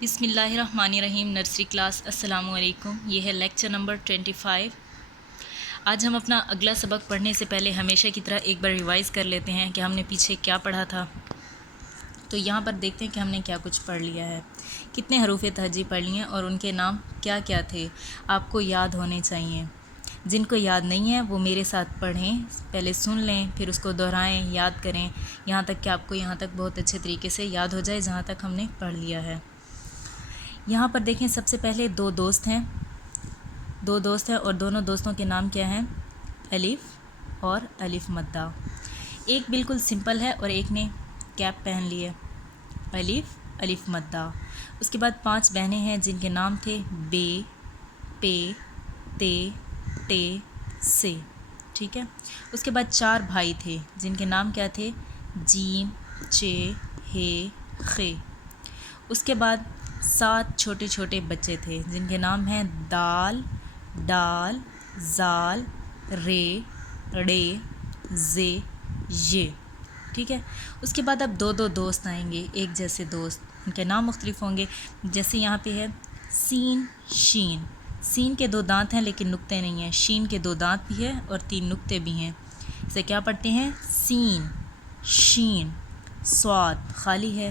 بسم اللہ الرحمن الرحیم نرسری کلاس السلام علیکم۔ یہ ہے لیکچر نمبر 25۔ آج ہم اپنا اگلا سبق پڑھنے سے پہلے ہمیشہ کی طرح ایک بار ریوائز کر لیتے ہیں کہ ہم نے پیچھے کیا پڑھا تھا۔ تو یہاں پر دیکھتے ہیں کہ ہم نے کیا کچھ پڑھ لیا ہے، کتنے حروف تہجی پڑھ لیے اور ان کے نام کیا کیا تھے، آپ کو یاد ہونے چاہیے۔ جن کو یاد نہیں ہے وہ میرے ساتھ پڑھیں، پہلے سن لیں، پھر اس کو دہرائیں، یاد کریں، یہاں تک کہ آپ کو یہاں تک بہت اچھے طریقے سے یاد ہو جائے جہاں تک ہم نے پڑھ لیا ہے۔ یہاں پر دیکھیں، سب سے پہلے دو دوست ہیں اور دونوں دوستوں کے نام کیا ہیں؟ الف اور الف مدہ۔ ایک بالکل سمپل ہے اور ایک نے کیپ پہن لی ہے۔ الف مدہ۔ اس کے بعد 5 بہنیں ہیں جن کے نام تھے بے، پے، تے، ٹے، سے، ٹھیک ہے۔ اس کے بعد 4 بھائی تھے جن کے نام کیا تھے؟ جیم، چے، ہے، خے۔ اس کے بعد 7 چھوٹے چھوٹے بچے تھے جن کے نام ہیں دال، ڈال، زال، رے، ڑے، زے، یہ، ٹھیک ہے۔ اس کے بعد اب 2 دوست آئیں گے، ایک جیسے دوست، ان کے نام مختلف ہوں گے۔ جیسے یہاں پہ ہے سین، شین۔ سین کے 2 دانت ہیں لیکن نقطے نہیں ہیں، شین کے 2 دانت بھی ہیں اور 3 نقطے بھی ہیں۔ اسے کیا پڑھتے ہیں؟ سین، شین۔ صاد خالی ہے،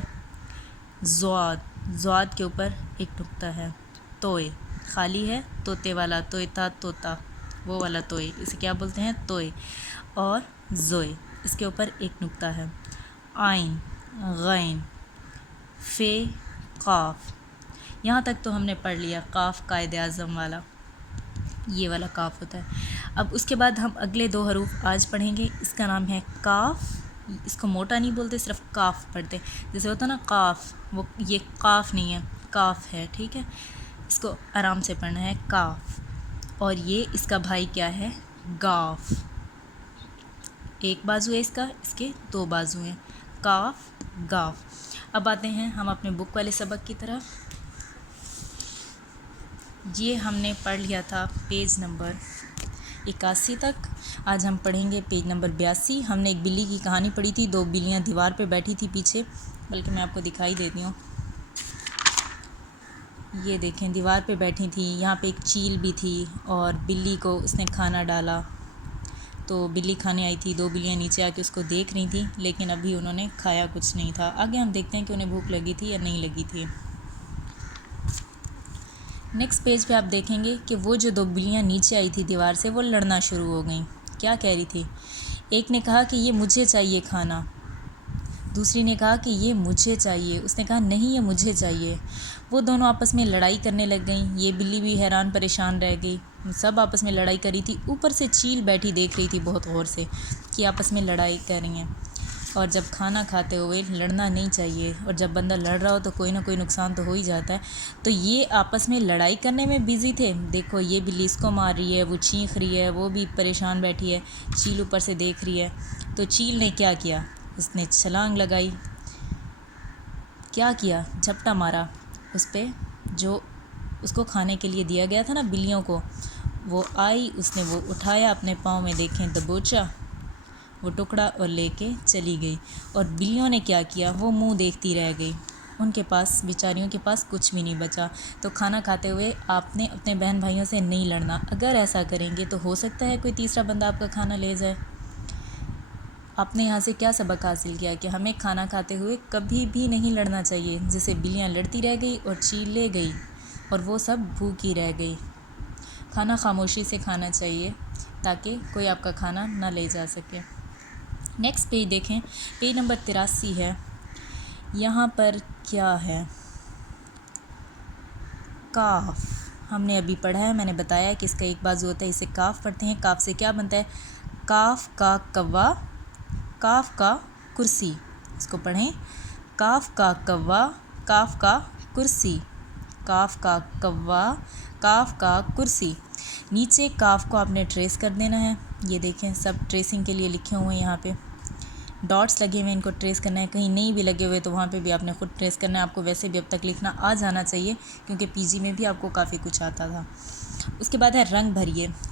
زواد کے اوپر ایک نقطہ ہے۔ توئے خالی ہے، طوطے والا، توئتا، طوطا، وہ والا توئے، اسے کیا بولتے ہیں؟ توئے۔ اور زوئے، اس کے اوپر ایک نقطہ ہے۔ عین، غین، فے، قاف۔ یہاں تک تو ہم نے پڑھ لیا۔ قاف قائد اعظم والا، یہ والا قاف ہوتا ہے۔ اب اس کے بعد ہم اگلے 2 حروف آج پڑھیں گے۔ اس کا نام ہے کاف۔ اس کو موٹا نہیں بولتے، صرف کاف پڑھتے، جیسے ہوتا نا قاف، وہ یہ قاف نہیں ہے، کاف ہے، ٹھیک ہے۔ اس کو آرام سے پڑھنا ہے، کاف۔ اور یہ اس کا بھائی کیا ہے؟ گاف۔ ایک بازو ہے اس کے 2 بازو ہیں، کاف، گاف۔ اب آتے ہیں ہم اپنے بک والے سبق کی طرف۔ یہ ہم نے پڑھ لیا تھا پیج نمبر 81 تک۔ آج ہم پڑھیں گے پیج نمبر 82۔ ہم نے ایک بلی کی کہانی پڑھی تھی، 2 بلیاں دیوار پہ بیٹھی تھی پیچھے، بلکہ میں آپ کو دکھائی دیتی ہوں۔ یہ دیکھیں، دیوار پہ بیٹھی تھیں، یہاں پہ ایک چیل بھی تھی اور بلی کو اس نے کھانا ڈالا، تو بلی کھانے آئی تھی، 2 بلیاں نیچے آ کے اس کو دیکھ رہی تھیں، لیکن ابھی انہوں نے کھایا کچھ نہیں تھا۔ آگے ہم دیکھتے ہیں کہ انہیں بھوک لگی تھی یا نہیں لگی تھی۔ نیکسٹ پیج پہ آپ دیکھیں گے کہ وہ جو 2 بلیاں نیچے آئی تھی دیوار سے، وہ لڑنا شروع ہو گئیں۔ کیا کہہ رہی تھی؟ ایک نے کہا کہ یہ مجھے چاہیے کھانا، دوسری نے کہا کہ یہ مجھے چاہیے، اس نے کہا نہیں یہ مجھے چاہیے۔ وہ دونوں آپس میں لڑائی کرنے لگ گئیں۔ یہ بلی بھی حیران پریشان رہ گئی، سب آپس میں لڑائی کر رہی تھی۔ اوپر سے چیل بیٹھی دیکھ رہی تھی بہت غور سے کہ آپس میں لڑائی کر رہی ہیں۔ اور جب کھانا کھاتے ہوئے لڑنا نہیں چاہیے، اور جب بندہ لڑ رہا ہو تو کوئی نہ کوئی نقصان تو ہو ہی جاتا ہے۔ تو یہ آپس میں لڑائی کرنے میں بزی تھے۔ دیکھو، یہ بلی اس کو مار رہی ہے، وہ چینخ رہی ہے، وہ بھی پریشان بیٹھی ہے، چیل اوپر سے دیکھ رہی ہے۔ تو چیل نے کیا کیا؟ اس نے چھلانگ لگائی۔ کیا کیا؟ جھپٹا مارا اس پہ جو اس کو کھانے کے لیے دیا گیا تھا نا بلیوں کو۔ وہ آئی، اس نے وہ اٹھایا اپنے پاؤں میں، دیکھیں دبوچا وہ ٹکڑا اور لے کے چلی گئی۔ اور بلیوں نے کیا کیا؟ وہ منہ دیکھتی رہ گئی، ان کے پاس، بیچاریوں کے پاس کچھ بھی نہیں بچا۔ تو کھانا کھاتے ہوئے آپ نے اپنے بہن بھائیوں سے نہیں لڑنا۔ اگر ایسا کریں گے تو ہو سکتا ہے کوئی تیسرا بندہ آپ کا کھانا لے جائے۔ آپ نے یہاں سے کیا سبق حاصل کیا کہ ہمیں کھانا کھاتے ہوئے کبھی بھی نہیں لڑنا چاہیے۔ جیسے بلیاں لڑتی رہ گئی اور چیل لے گئی اور وہ سب بھوکی رہ گئی۔ کھانا خاموشی سے کھانا چاہیے تاکہ کوئی آپ کا کھانا نہ لے جا سکے۔ نیکسٹ پیج دیکھیں، پیج نمبر 83 ہے۔ یہاں پر کیا ہے؟ کاف۔ ہم نے ابھی پڑھا ہے، میں نے بتایا کہ اس کا ایک بازو ہوتا ہے، اسے کاف پڑھتے ہیں۔ کاف سے کیا بنتا ہے؟ کاف کا کوا، کاف کا کرسی۔ اس کو پڑھیں، کاف کا کوا، کاف کا کرسی، کاف کا کوا، کاف کا کرسی۔ نیچے کاف کو آپ نے ٹریس کر دینا ہے۔ یہ دیکھیں، سب ٹریسنگ کے لیے لکھے ہوئے ہیں، یہاں پہ ڈاٹس لگے ہوئے ہیں، ان کو ٹریس کرنا ہے۔ کہیں نہیں بھی لگے ہوئے تو وہاں پہ بھی آپ نے خود ٹریس کرنا ہے۔ آپ کو ویسے بھی اب تک لکھنا آ جانا چاہیے کیونکہ پی جی میں بھی آپ کو کافی کچھ آتا تھا۔ اس کے بعد ہے رنگ بھریے۔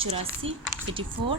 84।